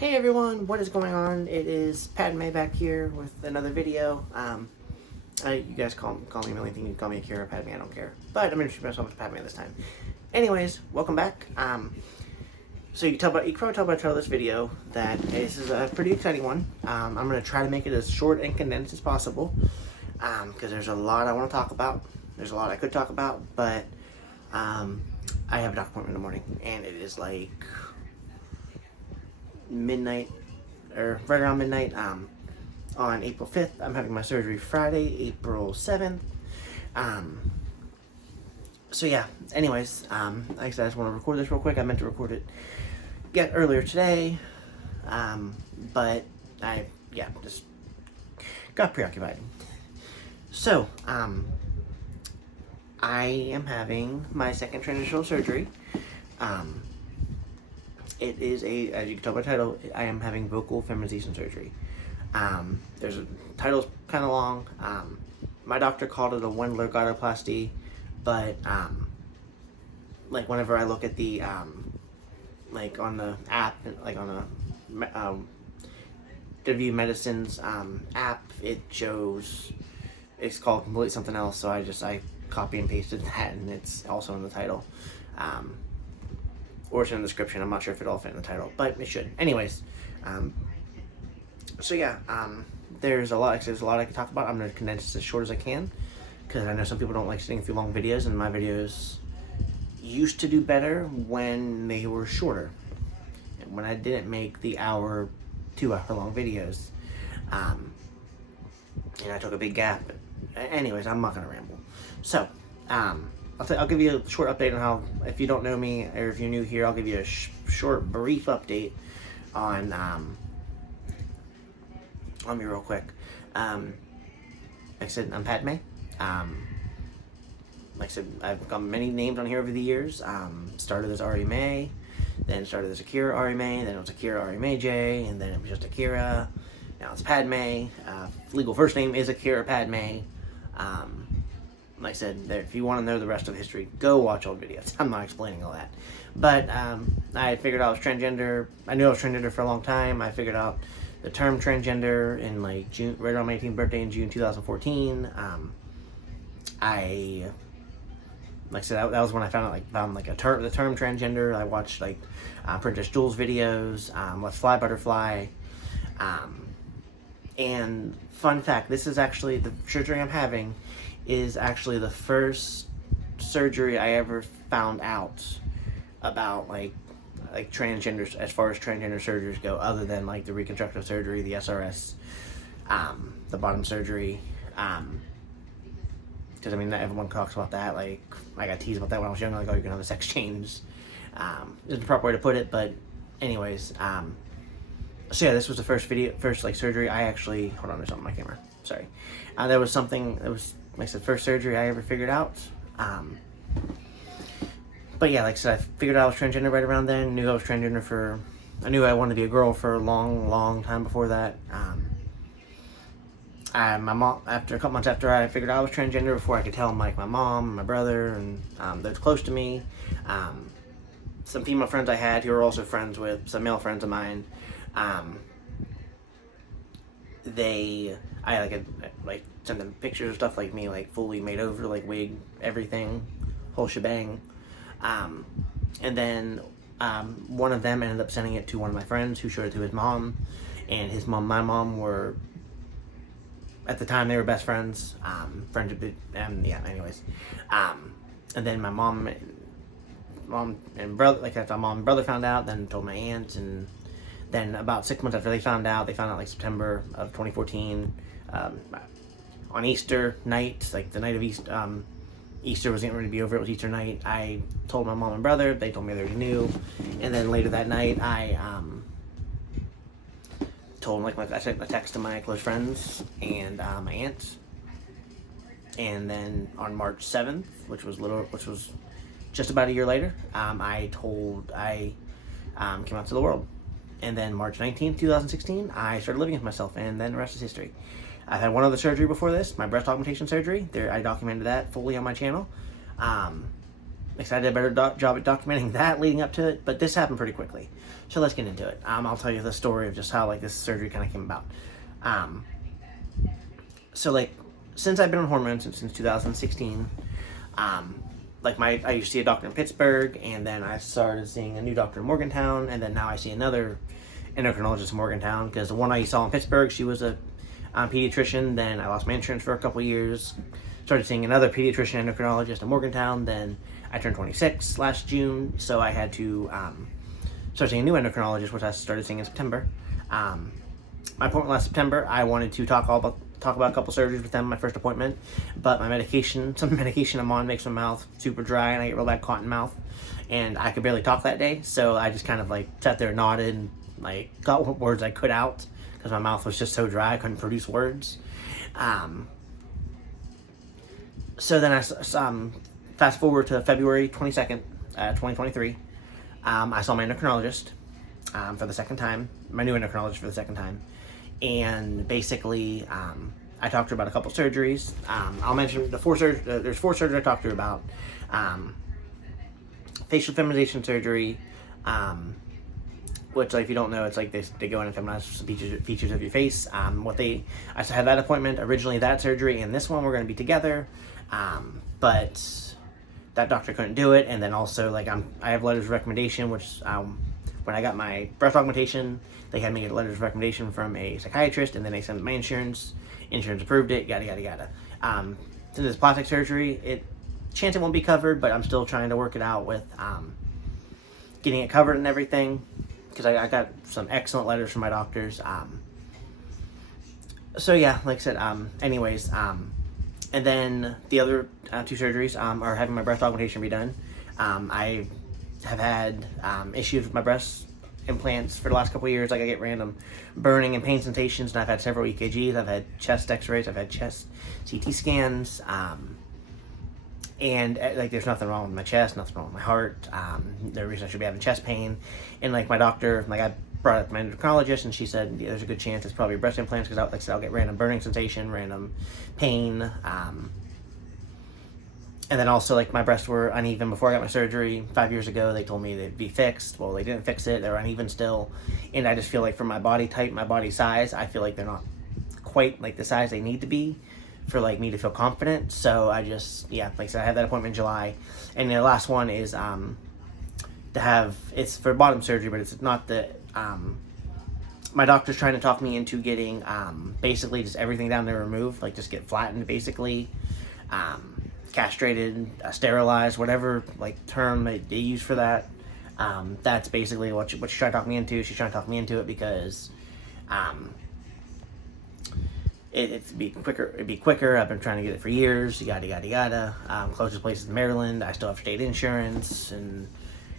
Hey everyone, what is going on? It is Padme back here with another video. You guys call me a million things. You can call me Akira, Padme, I don't care. But I'm going to introduce myself as Padme this time. Anyways, welcome back. So you can probably tell by the title of this video that this is a pretty exciting one. I'm going to try to make it as short and condensed as possible. Because there's a lot I want to talk about. There's a lot I could talk about, but I have a doctor appointment in the morning, and it is like midnight, or right around midnight, on April 5th. I'm having my surgery Friday, April 7th. So yeah, anyways, like I said, I just want to record this real quick. I meant to record it earlier today, but I just got preoccupied. So, I am having my second transitional surgery. It is as you can tell by the title, I am having vocal feminization surgery. There's a title's kind of long. My doctor called it a Wendler Glottoplasty, but like whenever I look at the like on the app, like on the W Medicine's app, it shows it's called completely something else. So I copy and pasted that, and it's also in the title. Or it's in the description. I'm not sure if it'll fit in the title, but it should. Anyways, so yeah, there's a lot I can talk about. I'm going to condense this as short as I can, because I know some people don't like sitting through long videos, and my videos used to do better when they were shorter, when I didn't make the 2-hour long videos. And I took a big gap. Anyways, I'm not going to ramble. So, I'll give you a short update on how, if you don't know me, or if you're new here, I'll give you a short, brief update on me real quick. Like I said, I'm Padme. Like I said, I've got many names on here over the years. Started as Ari May, then started as Akira Ari May, then it was Akira Ari May J, and then it was just Akira. Now it's Padme. Legal first name is Akira Padme. Like I said, if you want to know the rest of history, go watch old videos. I'm not explaining all that. But I figured out I was transgender. I knew I was transgender for a long time. I figured out the term transgender in like June, right around my 18th birthday in June 2014. Like I said, that was when I found the term transgender. I watched like Princess Jules videos, Let's Fly Butterfly. And fun fact, this is actually the surgery I'm having is actually the first surgery I ever found out about like transgender, as far as transgender surgeries go, other than like the reconstructive surgery, the SRS, the bottom surgery, because I mean everyone talks about that. Like I got teased about that when I was younger, like, oh, you're gonna have a sex change, is the proper way to put it. But anyways, so yeah, this was the first surgery I actually, hold on, there's something on my camera, sorry. That was something, it was, like I said, first surgery I ever figured out. But yeah, like I said, I figured out I was transgender right around then. Knew I was transgender I knew I wanted to be a girl for a long time before that. My mom, a couple months after I figured out I was transgender, before I could tell my mom, my brother, and those close to me, some female friends I had who were also friends with some male friends of mine, I sent them pictures of stuff like me, like fully made over, like wig, everything, whole shebang. And then one of them ended up sending it to one of my friends, who showed it to his mom, and his mom, my mom were, at the time they were best friends, anyways. And then my mom and brother, like after my mom and brother found out, then told my aunt, and then about 6 months after they found out like September of 2014, on Easter night, like the night of Easter was getting ready to be over, it was Easter night, I told my mom and brother, they told me they already knew, and then later that night, I told them, I sent a text to my close friends and my aunt, and then on March 7th, which was just about a year later, I came out to the world. And then March 19th, 2016, I started living with myself, and then the rest is history. I've had one other surgery before this, my breast augmentation surgery. I documented that fully on my channel. I did a better job at documenting that leading up to it, but this happened pretty quickly. So let's get into it. I'll tell you the story of just how like this surgery kind of came about. So like, since I've been on hormones since 2016, I used to see a doctor in Pittsburgh, and then I started seeing a new doctor in Morgantown, and then now I see another endocrinologist in Morgantown, because the one I saw in Pittsburgh, she was a pediatrician. Then I lost my insurance for a couple years, started seeing another pediatrician endocrinologist in Morgantown. Then I turned 26 last June, so I had to start seeing a new endocrinologist, which I started seeing in September. My appointment last September, I wanted to talk about a couple surgeries with them, my first appointment, but some medication I'm on makes my mouth super dry, and I get real bad cotton mouth, and I could barely talk that day, so I just kind of like sat there and nodded and like got what words I could out, because my mouth was just so dry I couldn't produce words. So then I fast forward to February 22nd, 2023. I saw my endocrinologist for the second time, my new endocrinologist for the second time. And basically, I talked to her about a couple surgeries. I'll mention there's 4 surgeries I talked to her about. Facial feminization surgery, which, like, if you don't know, it's like they go in and feminize some features of your face. I had that appointment. Originally, that surgery and this one were going to be together, but that doctor couldn't do it. And then also, like, I have letters of recommendation, which when I got my breast augmentation, they had me get letters of recommendation from a psychiatrist, and then they sent my insurance. Insurance approved it, yada, yada, yada. Since it's plastic surgery, chance it won't be covered, but I'm still trying to work it out with getting it covered and everything, because I got some excellent letters from my doctors. So yeah, like I said, anyways, and then the other 2 surgeries are having my breast augmentation redone. I have had issues with my breast implants for the last couple of years. Like, I get random burning and pain sensations, and I've had several EKGs, I've had chest x-rays, I've had chest CT scans, and like, there's nothing wrong with my chest, nothing wrong with my heart. No reason I should be having chest pain. And like, my doctor, like, I brought it to my endocrinologist, and she said, yeah, there's a good chance it's probably breast implants, because like I said, I'll get random burning sensation, random pain. And then also, like, my breasts were uneven before I got my surgery 5 years ago. They told me they'd be fixed. Well, they didn't fix it. They were uneven still. And I just feel like, for my body type, my body size, I feel like they're not quite like the size they need to be for like me to feel confident. So I just, yeah, like I said, I have that appointment in July. And the last one is it's for bottom surgery, but it's not the, my doctor's trying to talk me into getting basically just everything down there removed, like just get flattened basically. Castrated, sterilized, whatever like term they use for that. That's basically what she's trying to talk me into. She's trying to talk me into it because it'd be quicker. I've been trying to get it for years. Yada yada yada. Closest place is Maryland. I still have state insurance, and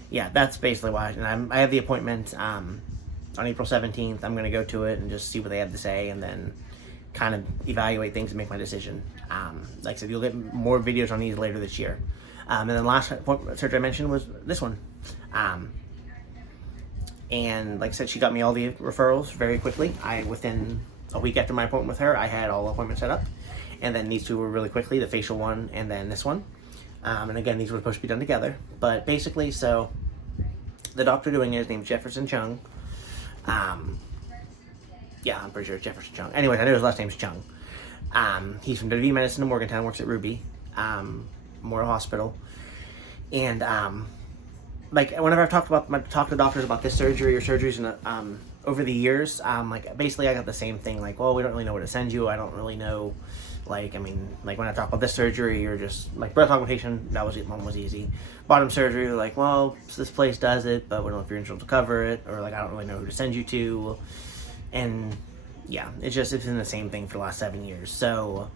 yeah, that's basically why. And I have the appointment on April 17th. I'm going to go to it and just see what they have to say, and then kind of evaluate things and make my decision. Like I said, you'll get more videos on these later this year. And then last surgery I mentioned was this one. And like I said, she got me all the referrals very quickly. Within a week after my appointment with her, I had all the appointments set up. And then these 2 were really quickly, the facial one and then this one. And again, these were supposed to be done together. But basically, so the doctor doing it, his name's Jefferson Chung. Yeah, I'm pretty sure it's Jefferson Chung. Anyways, I know his last name's Chung. He's from WV Medicine in Morgantown, works at Ruby Memorial Hospital. And like, whenever I've talked to doctors about this surgery or surgeries in over the years, like, basically I got the same thing. Like, well, we don't really know what to send you. I don't really know. Like, I mean, like, when I talk about this surgery or just like breast augmentation, one was easy. Bottom surgery, like, well, this place does it, but we don't know if your insurance will cover it, or like, I don't really know who to send you to. And yeah, it's been the same thing for the last 7 years. So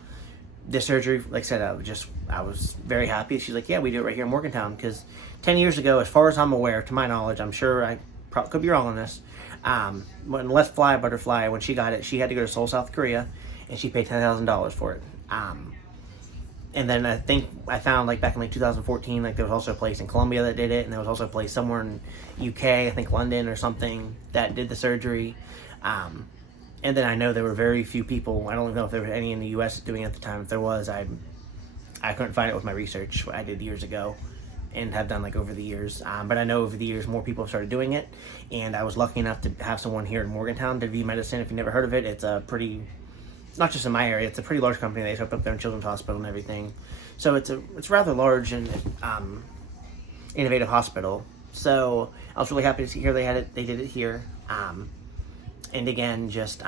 this surgery, like I said, I was very happy. She's like, yeah, we do it right here in Morgantown, because 10 years ago, as far as I'm aware, to my knowledge, I'm sure I could be wrong on this, when Let's Fly Butterfly, when she got it, she had to go to Seoul, South Korea, and she paid $10,000 for it. And then I think I found, like, back in like 2014, like, there was also a place in Colombia that did it, and there was also a place somewhere in UK, I think London or something, that did the surgery. And then I know there were very few people, I don't even know if there were any in the US doing it at the time. If there was, I couldn't find it with my research I did years ago. and have done like over the years. But I know over the years more people have started doing it, and I was lucky enough to have someone here in Morgantown, DeVie Medicine. If you never heard of it, it's a pretty, not just in my area, it's a pretty large company. They opened up their own children's hospital and everything. So it's rather large and innovative hospital. So I was really happy to see here they did it here. And again, just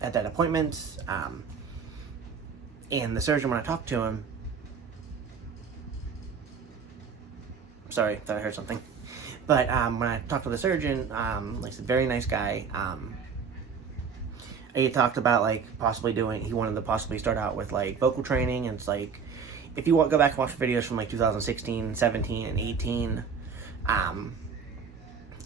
at that appointment, and the surgeon, when I talked to him, sorry, thought I heard something. But when I talked to the surgeon, like I said, very nice guy. He talked about like he wanted to possibly start out with like vocal training, and it's like, if you go back and watch videos from like 2016, 17, and 18,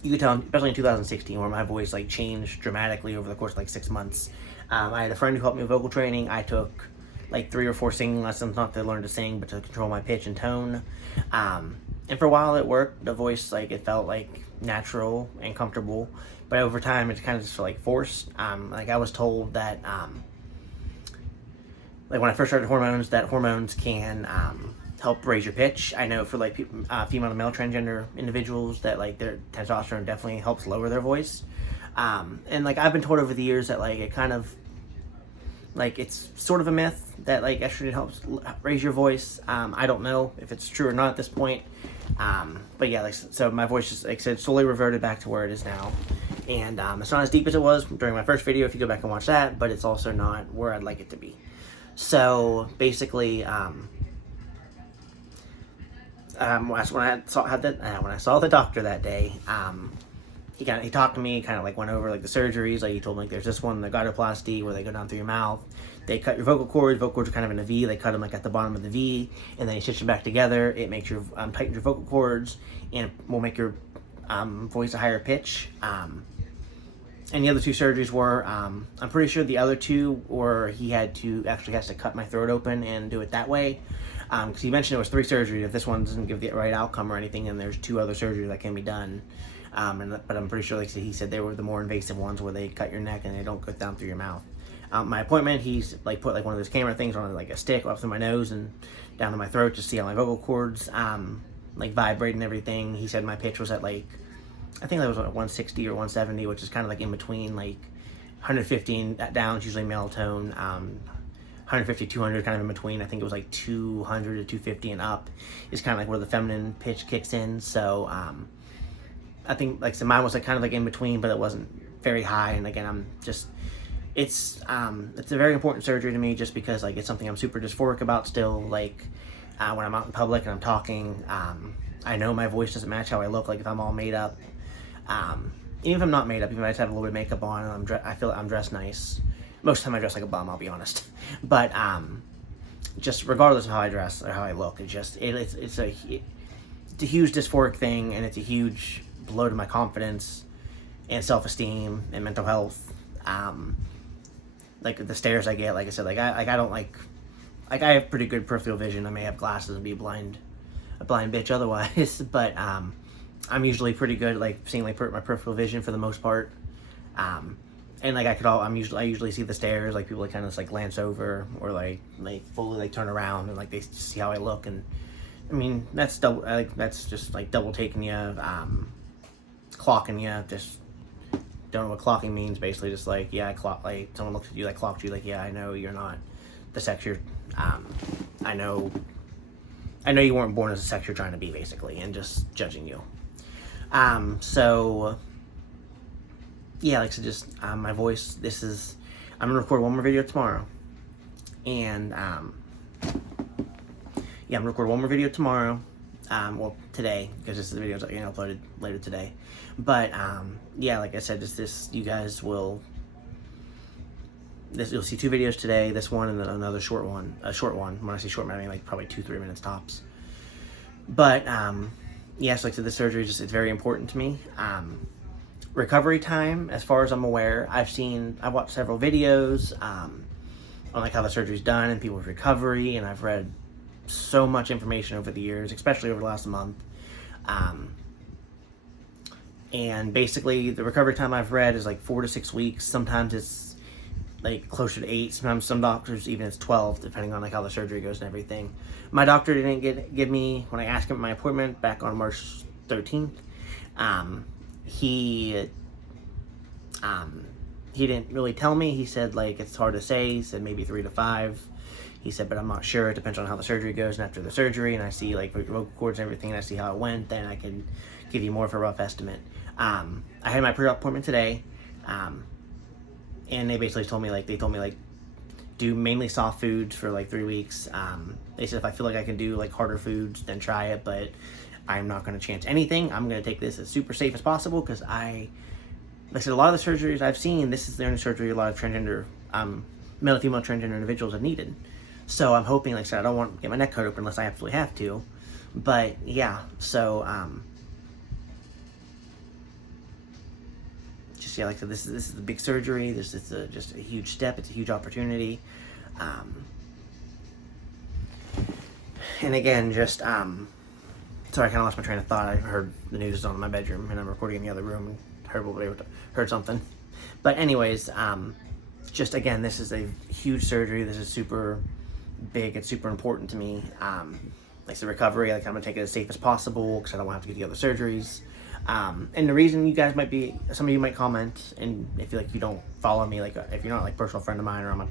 you could tell, especially in 2016, where my voice like changed dramatically over the course of like 6 months. I had a friend who helped me with vocal training. I took like 3 or 4 singing lessons, not to learn to sing, but to control my pitch and tone. And for a while it worked. The voice, like, it felt like natural and comfortable, but over time it's kind of just like forced. Like I was told that, like when I first started hormones, that hormones can help raise your pitch. I know for like female and male transgender individuals that like their testosterone definitely helps lower their voice. And like I've been told over the years that like it kind of, like, it's sort of a myth that like estrogen helps raise your voice. I don't know if it's true or not at this point. But yeah, like, so my voice just, like I said, slowly reverted back to where it is now. And it's not as deep as it was during my first video, if you go back and watch that, but it's also not where I'd like it to be. So basically, when I saw the doctor that day, he talked to me, kind of like went over like the surgeries. Like he told me, like, there's this one, the Glottoplasty, where they go down through your mouth. They cut your vocal cords. Vocal cords are kind of in a V. They cut them like at the bottom of the V, and then you stitch them back together. It makes your tightens your vocal cords, and will make your voice a higher pitch. And the other 2 surgeries were, I'm pretty sure the other 2 were he has to cut my throat open and do it that way. Because he mentioned it was 3 surgeries. If this one doesn't give the right outcome or anything, and there's 2 other surgeries that can be done. But I'm pretty sure, like he said, they were the more invasive ones where they cut your neck and they don't go down through your mouth. My appointment, he's like put like one of those camera things on like a stick up through my nose and down to my throat to see how my vocal cords like vibrate and everything. He said my pitch was at like, I think that was like 160 or 170, which is kind of like in between like 115 down, it's usually male tone, 150, 200 kind of in between. I think it was like 200 to 250 and up is kind of like where the feminine pitch kicks in. So I think, like, so mine was like kind of like in between, but it wasn't very high. And again, it's a very important surgery to me, just because like it's something I'm super dysphoric about still. Like when I'm out in public and I'm talking, I know my voice doesn't match how I look. Like if I'm all made up, even if I'm not made up, even if I just have a little bit of makeup on and I feel I'm dressed nice. Most of the time I dress like a bum, I'll be honest. But just regardless of how I dress or how I look, it's a huge dysphoric thing, and it's a huge blow to my confidence and self-esteem and mental health. Like the stares I get, like I said, like I don't like I have pretty good peripheral vision. I may have glasses and be a blind bitch otherwise, but I'm usually pretty good at like seeing like my peripheral vision for the most part. And like I usually see the stairs, like people like kind of like glance over or like fully like turn around and like they see how I look. And I mean that's just like double taking you, clocking you. Just don't know what clocking means. Basically just like, yeah, I clock, like someone looks at you, like clocked you, like, yeah, I know you're not the sex you're I know you weren't born as a sex you're trying to be, basically, and just judging you. So yeah, like, so just my voice, I'm gonna record one more video tomorrow, and yeah, I'm gonna record one more video tomorrow, well, today, because this is the videos that are getting uploaded later today. But yeah, like I said, you'll see 2 videos today, this one and then another short one. When I say short, I mean like probably 2-3 minutes tops. But yeah, so like I said, this surgery it's very important to me. Recovery time, as far as I'm aware, I've watched several videos on like how the surgery's done and people's recovery, and I've read so much information over the years, especially over the last month. And basically the recovery time I've read is like 4 to 6 weeks. Sometimes like closer to 8. Sometimes some doctors even it's 12, depending on like how the surgery goes and everything. My doctor didn't give me, when I asked him my appointment back on March 13th. He didn't really tell me. He said like it's hard to say. He said maybe 3 to 5. He said, but I'm not sure. It depends on how the surgery goes, and after the surgery, and I see like vocal cords and everything, and I see how it went, then I can give you more of a rough estimate. I had my pre-op appointment today, and they basically told me do mainly soft foods for like 3 weeks. They said if I feel like I can do like harder foods, then try it, but I'm not going to chance anything. I'm going to take this as super safe as possible because like I said, a lot of the surgeries I've seen, this is the only surgery a lot of transgender, male and female transgender individuals have needed. So I'm hoping, like I said, I don't want to get my neck cut open unless I absolutely have to. But yeah, so just yeah, like I said, this is the big surgery. This is just a huge step. It's a huge opportunity. And again, just sorry, I kind of lost my train of thought. I heard the news is on in my bedroom, and I'm recording in the other room, and heard something. But anyways, just again, this is a huge surgery. This is super big. It's super important to me. Like the recovery, like I'm gonna take it as safe as possible because I don't want to have to get the other surgeries. And the reason you guys might be, some of you might comment, and if you like, you don't follow me, like if you're not like a personal friend of mine or on my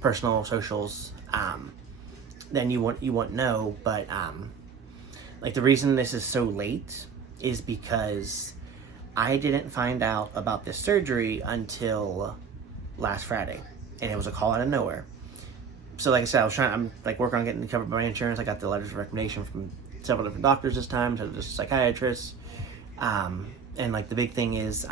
personal socials, then you won't know. But like the reason this is so late is because I didn't find out about this surgery until last Friday, and it was a call out of nowhere. So like I said, I'm like working on getting it covered by my insurance. I got the letters of recommendation from several different doctors this time, so just psychiatrists. And like the big thing is,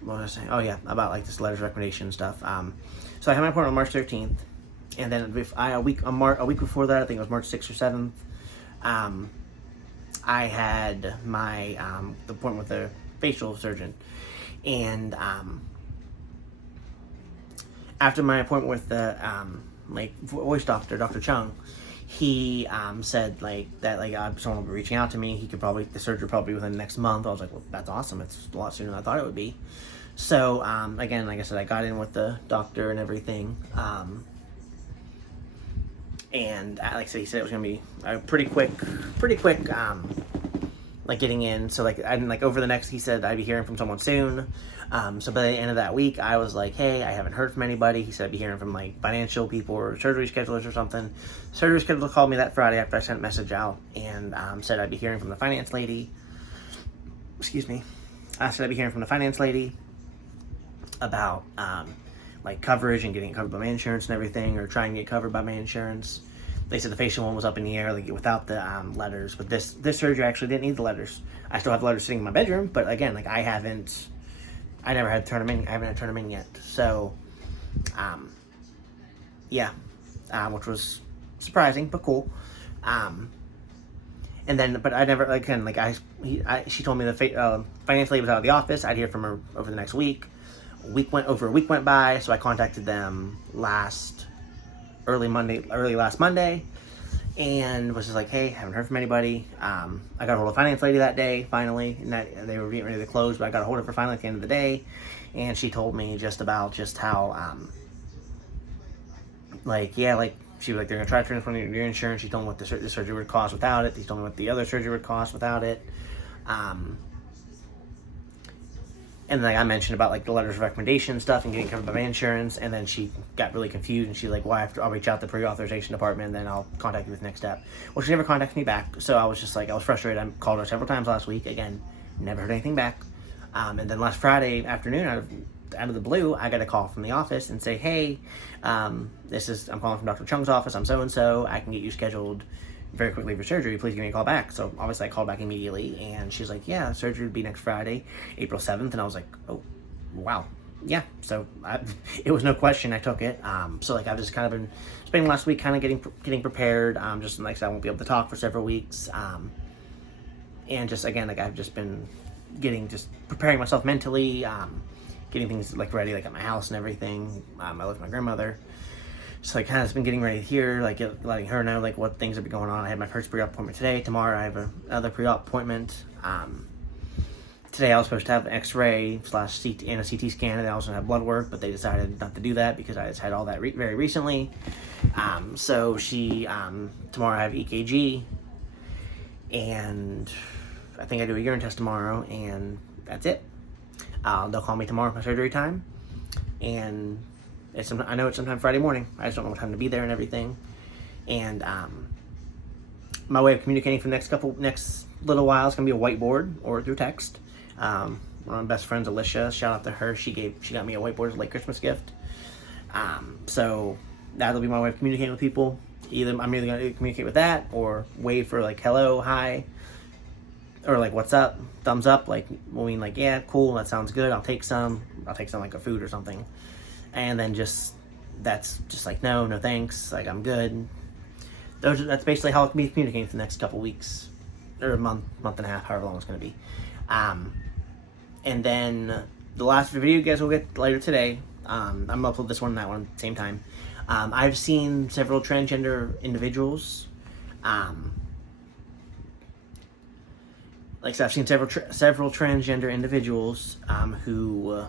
what was I saying? Oh yeah, about like this letters of recommendation stuff. So I had my appointment on March 13th, and then a week before that, I think it was March 6th or 7th. I had my the appointment with the facial surgeon, and after my appointment with the like voice doctor, Dr. Chung, he said like that someone will be reaching out to me. The surgery probably within the next month. I was like, well, that's awesome. It's a lot sooner than I thought it would be. So again, like I said, I got in with the doctor and everything. And like I said, he said it was gonna be pretty quick, like getting in. So like over the next, he said I'd be hearing from someone soon. So by the end of that week, I was like, hey, I haven't heard from anybody. He said I'd be hearing from like financial people or surgery schedulers or something. Surgery scheduler called me that Friday after I sent a message out and said I'd be hearing from the finance lady. Excuse me. I said I'd be hearing from the finance lady about like coverage and getting it covered by my insurance and everything, or trying to get covered by my insurance. They said the facial one was up in the air, like without the letters. But this surgery actually didn't need the letters. I still have the letters sitting in my bedroom, but again, like I never had to turn them in. I haven't had to turn them in yet. So, yeah, which was surprising but cool. And then, but I never again like she told me the finance lady was out of the office. I'd hear from her over the next week. A week went by, so I contacted them early last Monday, and was just like, hey, haven't heard from anybody. I got a hold of the finance lady that day, finally, and they were getting ready to close, but I got a hold of her finally at the end of the day, and she told me just how, she was like, they're going to try to transfer your insurance. She told me what the surgery would cost without it. She told me what the other surgery would cost without it. And then I mentioned about like the letters of recommendation stuff and getting covered by my insurance, and then she got really confused and she's like, well, I'll reach out to the pre-authorization department and then I'll contact you with the next step. Well, she never contacted me back, so I was just like, I was frustrated. I called her several times last week, again, never heard anything back. And then last Friday afternoon, out of the blue, I got a call from the office and say, hey, I'm calling from Dr. Chung's office, I'm so-and-so, I can get you scheduled very quickly for surgery, please give me a call back. So obviously I called back immediately, and she's like, yeah, surgery would be next Friday, April 7th, and I was like, oh, wow, yeah. So it was no question, I took it. So like I've just kind of been spending last week kind of getting prepared, just like I said, I won't be able to talk for several weeks, and just again, like I've just been preparing myself mentally, getting things like ready, like at my house and everything. I live with my grandmother. So I kind of been getting ready here, like letting her know like what things have been going on. I had my first pre-op appointment today. Tomorrow I have another pre-op appointment. today I was supposed to have an X-ray slash CT and a CT scan, and I also have blood work, but they decided not to do that because I just had all that very recently. So tomorrow I have EKG, and I think I do a urine test tomorrow, and that's it. They'll call me tomorrow for surgery time, and I know it's sometime Friday morning. I just don't know what time to be there and everything. And my way of communicating for the next little while is gonna be a whiteboard or through text. One of my best friends, Alicia, shout out to her. She got me a whiteboard as a late Christmas gift. So that'll be my way of communicating with people. I'm either gonna communicate with that or wave for like hello, hi, or like what's up, thumbs up, like mean like yeah, cool, that sounds good. I'll take some like a food or something, and then that's just like no thanks, like I'm good. That's basically how I'll be communicating for the next couple weeks or a month and a half, however long it's gonna be. And then the last video you guys will get later today. I'm gonna upload this one and that one at the same time. I've seen several transgender individuals. Like I said, I've seen several transgender individuals who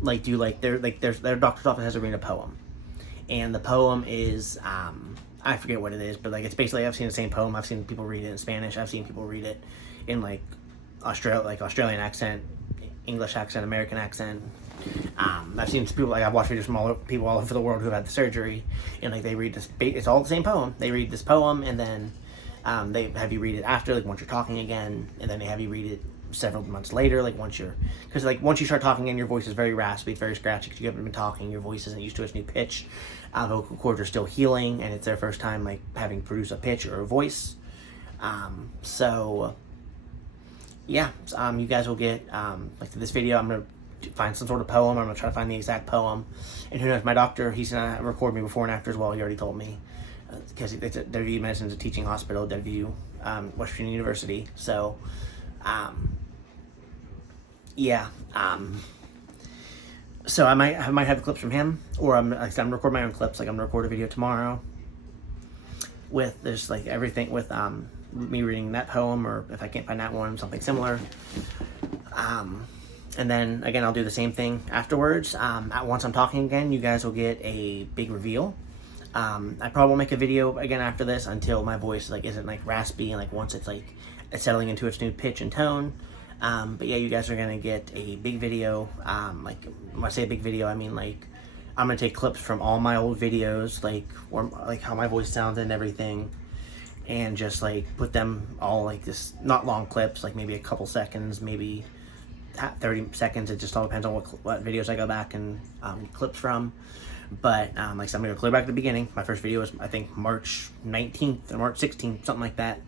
their doctor's office has to read a poem, and the poem is I forget what it is, but like it's basically I've seen the same poem. I've seen people read it in Spanish. I've seen people read it in like Australian accent, English accent, American accent. I've seen people, like I've watched videos from people all over the world who have had the surgery, and like they read this. It's all the same poem. They read this poem, and then they have you read it after, like once you're talking again, and then they have you read it several months later, like once you start talking again, your voice is very raspy, very scratchy because you haven't been talking. Your voice isn't used to its new pitch. Vocal cords are still healing, and it's their first time like having to produce a pitch or a voice. You guys will get like this video. I'm gonna find some sort of poem. I'm gonna try to find the exact poem, and who knows? My doctor, he's gonna record me before and after as well. He already told me because WVU Medicine is a teaching hospital, WVU West Virginia University. So, so I might have clips from him, or I'm gonna record my own clips. Like I'm gonna record a video tomorrow with this like everything with me reading that poem, or if I can't find that one, something similar. And then again, I'll do the same thing afterwards. Once I'm talking again, you guys will get a big reveal. I probably won't make a video again after this until my voice like isn't like raspy, and like once it's like settling into its new pitch and tone. But yeah, you guys are gonna get a big video. Like when I say a big video, I mean like I'm gonna take clips from all my old videos, like how my voice sounds and everything, and just like put them all like this, not long clips, like maybe a couple seconds, maybe 30 seconds. It just all depends on what videos I go back and clips from. But like I said, I'm gonna go clear back to the beginning. My first video was I think March 19th or March 16th, something like that.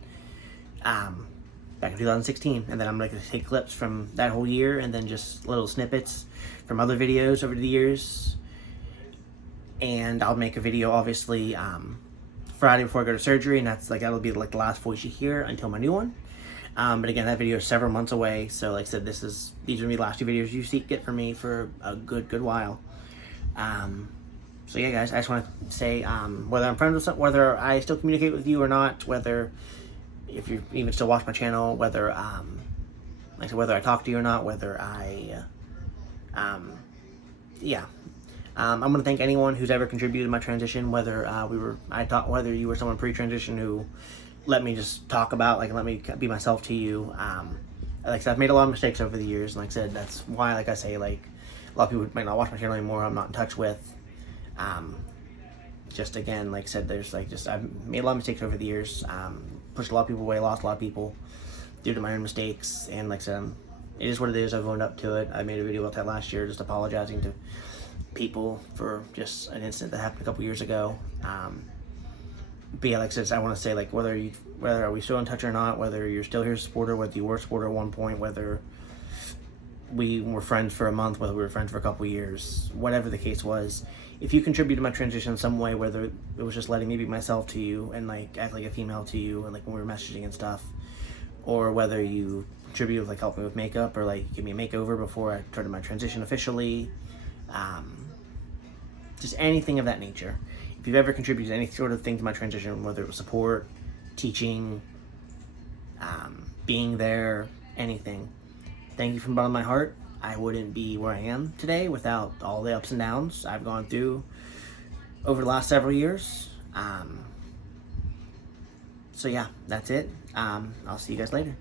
Back in 2016, and then I'm going to take clips from that whole year, and then just little snippets from other videos over the years. And I'll make a video, obviously, Friday before I go to surgery, and that'll be like the last voice you hear until my new one. But again, that video is several months away, so like I said, these are gonna be the last two videos you get from me for a good while. So yeah, guys, I just want to say whether I'm friends with whether I still communicate with you or not, whether if you even still watch my channel, whether whether I talk to you or not, whether I'm gonna thank anyone who's ever contributed to my transition, whether whether you were someone pre-transition who let me just talk about, let me be myself to you. Like I said, I've made a lot of mistakes over the years, and like I said, that's why, like I say, a lot of people might not watch my channel anymore. I'm not in touch with. Just again, like I said, I've made a lot of mistakes over the years. Pushed a lot of people away, lost a lot of people due to my own mistakes, and like I said, it is what it is. I've owned up to it. I made a video about that last year, just apologizing to people for just an incident that happened a couple years ago. But yeah, like I said, I want to say, like, whether are we still in touch or not, whether you're still here to support her, whether you were a supporter at one point, whether we were friends for a month, whether we were friends for a couple years, whatever the case was, if you contribute to my transition in some way, whether it was just letting me be myself to you and like act like a female to you, and like when we were messaging and stuff, or whether you contribute with like helping me with makeup, or like give me a makeover before I started my transition officially, just anything of that nature. If you've ever contributed any sort of thing to my transition, whether it was support, teaching, being there, anything. Thank you from the bottom of my heart. I wouldn't be where I am today without all the ups and downs I've gone through over the last several years. So yeah, that's it. I'll see you guys later.